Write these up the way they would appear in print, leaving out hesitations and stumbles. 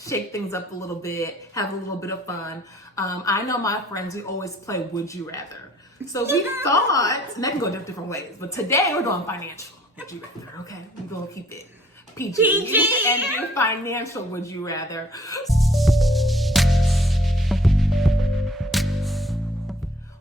shake things up a little bit, have a little bit of fun. I know my friends, we always play Would You Rather. So we thought, and that can go different ways, but today we're doing financial Would You Rather, okay? We're going to keep it PG. And do financial Would You Rather.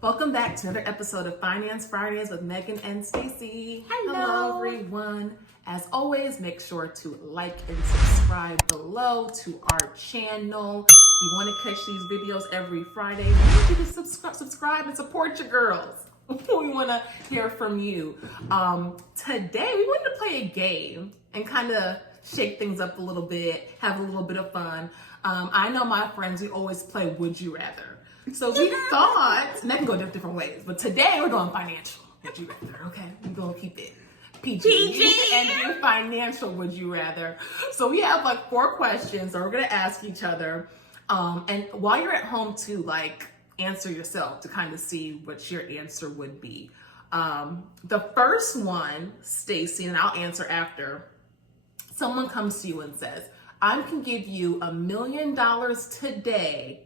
Welcome back to another episode of Finance Fridays with Megan and Stacey. Hello everyone. As always, make sure to like and subscribe below to our channel. We want to catch these videos every Friday. We want you to subscribe and support your girls. We want to hear from you. Today, we wanted to play a game and kind of shake things up a little bit, have a little bit of fun. I know my friends, we always play Would You Rather. So we thought, and that can go different ways, but today we're doing financial Would You Rather, okay? We're going to keep it PG. And do financial Would You Rather. So we have like 4 questions that we're going to ask each other. And while you're at home too, like answer yourself to kind of see what your answer would be. The first one, Stacey, and I'll answer after. Someone comes to you and says, I can give you $1 million today,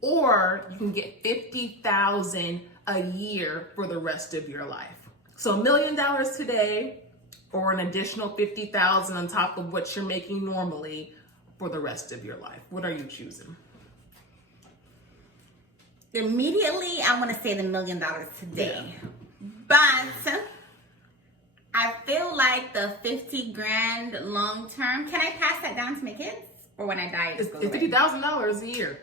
or you can get $50,000 a year for the rest of your life. So $1 million today, or an additional $50,000 on top of what you're making normally for the rest of your life. What are you choosing? Immediately, I want to say the $1 million today. Yeah. But I feel like the 50 grand long term, can I pass that down to my kids? Or when I die, it's $50,000 a year.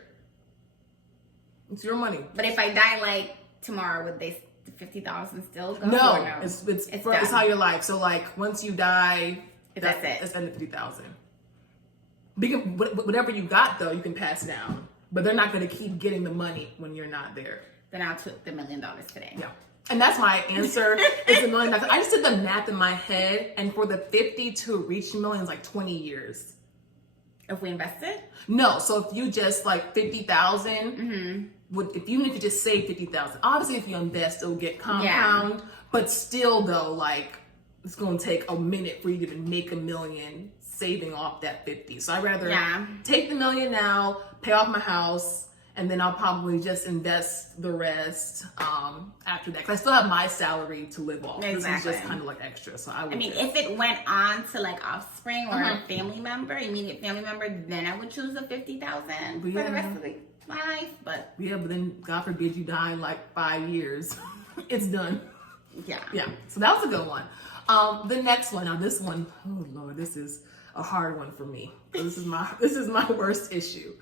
It's your money. But if I die like tomorrow, would they 50,000 still go? No, it's how your life. So like once you die, that's it. It's under 50,000. Whatever you got though, you can pass down. But they're not going to keep getting the money when you're not there. Then I'll take the $1 million today. Yeah. And that's my answer. It's $1 million. I just did the math in my head, and for the 50 to reach $1 million is like 20 years. If we invested? No. So if you just like 50,000, even if you just save 50,000, obviously if you invest, it'll get compound. Yeah. But still though, like it's going to take a minute for you to even make $1 million saving off that 50. So I'd rather take the $1 million now, pay off my house, and then I'll probably just invest the rest after that. Because I still have my salary to live off. Exactly. This is just kind of like extra. So I mean, if it went on to like offspring or a family member, immediate family member, then I would choose the 50,000 for the rest of my life. But then God forbid you die in like 5 years, it's done. Yeah. So that was a good one. The next one. Now this one, oh Lord, this is a hard one for me. This is my worst issue.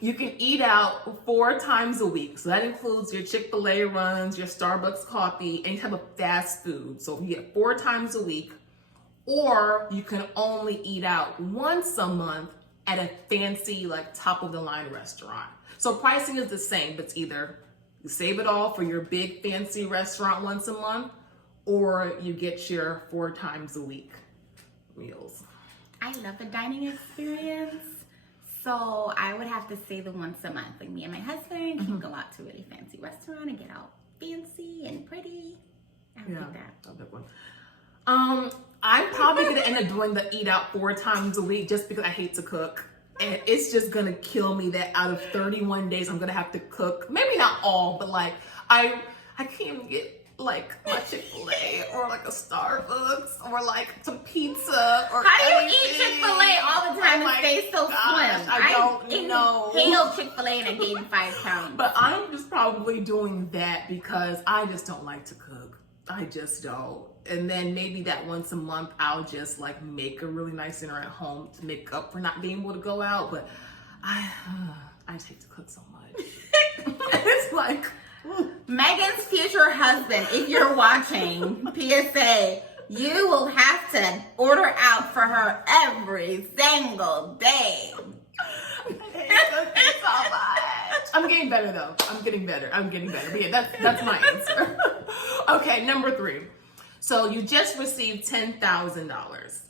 You can eat out 4 times a week. So that includes your Chick-fil-A runs, your Starbucks coffee, any type of fast food. So you get 4 times a week, or you can only eat out once a month at a fancy, like top of the line restaurant. So pricing is the same, but it's either you save it all for your big fancy restaurant once a month, or you get your 4 times a week meals. I love the dining experience. So I would have to say the once a month. Like me and my husband can go out to a really fancy restaurant and get out fancy and pretty. I would get that. I love that one. I'm probably going to end up doing the eat out 4 times a week just because I hate to cook. And it's just going to kill me that out of 31 days, I'm going to have to cook. Maybe not all, but like I can't even get like my Chick-fil-A or like a Starbucks or like some pizza or how do you eat Chick-fil-A all the time and stay so slim? I don't know. Hail Chick-fil-A and I gained 5 pounds. But I'm just probably doing that because I just don't like to cook. I just don't. And then maybe that once a month I'll just like make a really nice dinner at home to make up for not being able to go out. But I just hate to cook so much. It's like Megan's future husband, if you're watching, PSA, you will have to order out for her every single day. It's so much. I'm getting better though. I'm getting better. But yeah, that's my answer. Okay, number 3. So you just received $10,000.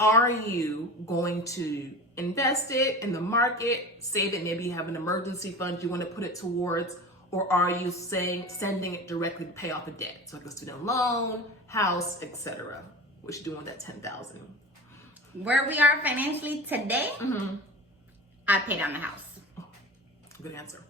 Are you going to invest it in the market, say that maybe you have an emergency fund you want to put it towards, or are you sending it directly to pay off a debt? So like a student loan, house, etc. What you doing with that $10,000? Where we are financially today, I pay down the house. Good answer.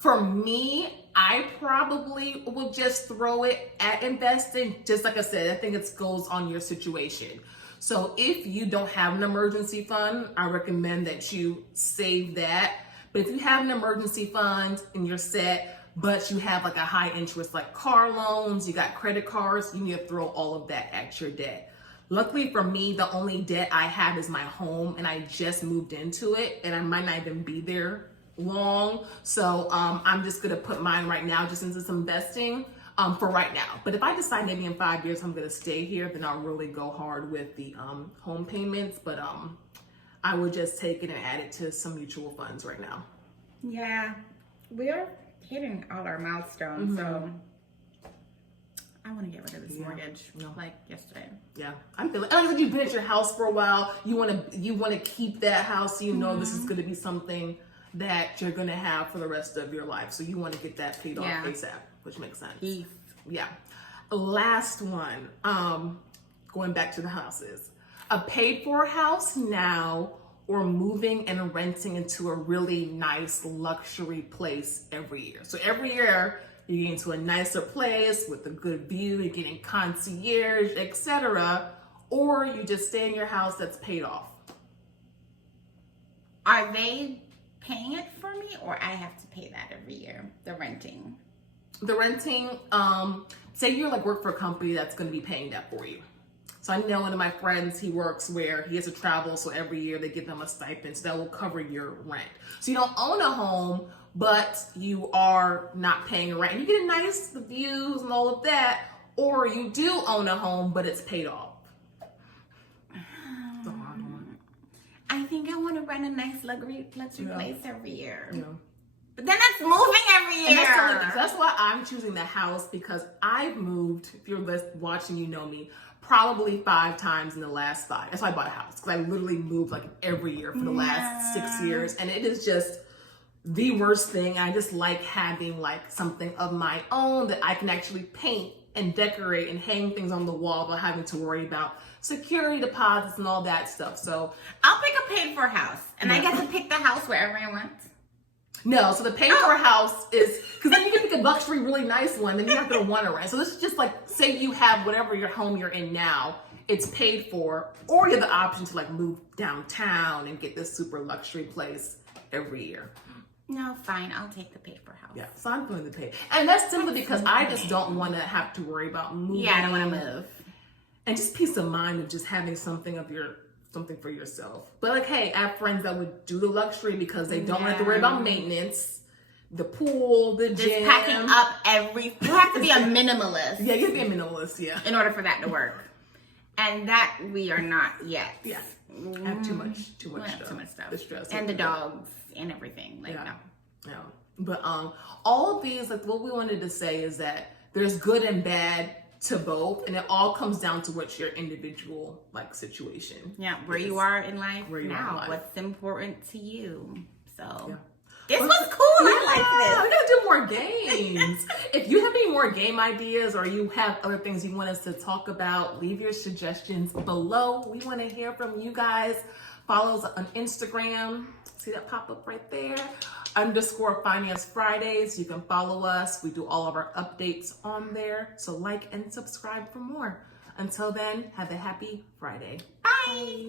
For me, I probably would just throw it at investing. Just like I said, I think it goes on your situation. So if you don't have an emergency fund, I recommend that you save that. But if you have an emergency fund and you're set, but you have like a high interest like car loans, you got credit cards, you need to throw all of that at your debt. Luckily for me, the only debt I have is my home, and I just moved into it, and I might not even be there long. So I'm just gonna put mine right now just into some investing for right now. But if I decide maybe in 5 years I'm gonna stay here, then I'll really go hard with the home payments. But I would just take it and add it to some mutual funds right now. Yeah, we're hitting all our milestones, so I want to get rid of this mortgage like yesterday. Yeah, I'm feeling. Like you've been at your house for a while. You want to keep that house. So you know this is going to be something that you're going to have for the rest of your life. So you want to get that paid off ASAP, which makes sense. Yeah. Last one. Going back to the houses, a paid for house now, or moving and renting into a really nice luxury place every year. So every year you're getting to a nicer place with a good view, you're getting concierge, etc. Or you just stay in your house that's paid off. Are they paying it for me, or I have to pay that every year, the renting? The renting, say you're like work for a company that's going to be paying that for you. So I know one of my friends, he works where he has to travel, so every year they give them a stipend, so that will cover your rent. So you don't own a home, but you are not paying rent. You get a nice views and all of that, or you do own a home, but it's paid off. It's a hard one. I think I want to rent a nice luxury place every year. Yeah. But then that's moving every year. And that's why I'm choosing the house, because I've moved, if you're watching, you know me, probably 5 times in the last 5. That's why I bought a house, because I literally moved like every year for the last 6 years. And it is just the worst thing. I just like having like something of my own that I can actually paint and decorate and hang things on the wall without having to worry about security deposits and all that stuff. So I'll pick a paid for house, and I get to pick the house wherever I want. No, so the paid for house is, because then you can pick a luxury, really nice one, then you're not going to want to rent. So this is just like, say you have whatever your home you're in now, it's paid for, or you have the option to like move downtown and get this super luxury place every year. No, fine, I'll take the paid for house. Yeah, so I'm going to pay. And that's simply because I just don't want to have to worry about moving. Yeah, I don't want to move. And just peace of mind of just having something for yourself. But like, hey, I have friends that would do the luxury because they don't have to worry about maintenance, the pool, the gym. Just packing up you have to be a minimalist. Yeah, you have to be a minimalist, yeah. In order for that to work. And that we are not yet. Yeah. I have too much stuff. The stress. And the dogs and everything. Like, no. Yeah. But all of these, like what we wanted to say is that there's good and bad to both, and it all comes down to what's your individual like situation. Yeah, where you are in life now, what's important to you. So this was cool. I like this. We're gonna do more games. If you have any more game ideas, or you have other things you want us to talk about, leave your suggestions below. We want to hear from you guys. Follow us on Instagram. See that pop up right there? _Finance Fridays. You can follow us. We do all of our updates on there. So like and subscribe for more. Until then, have a happy Friday. Bye.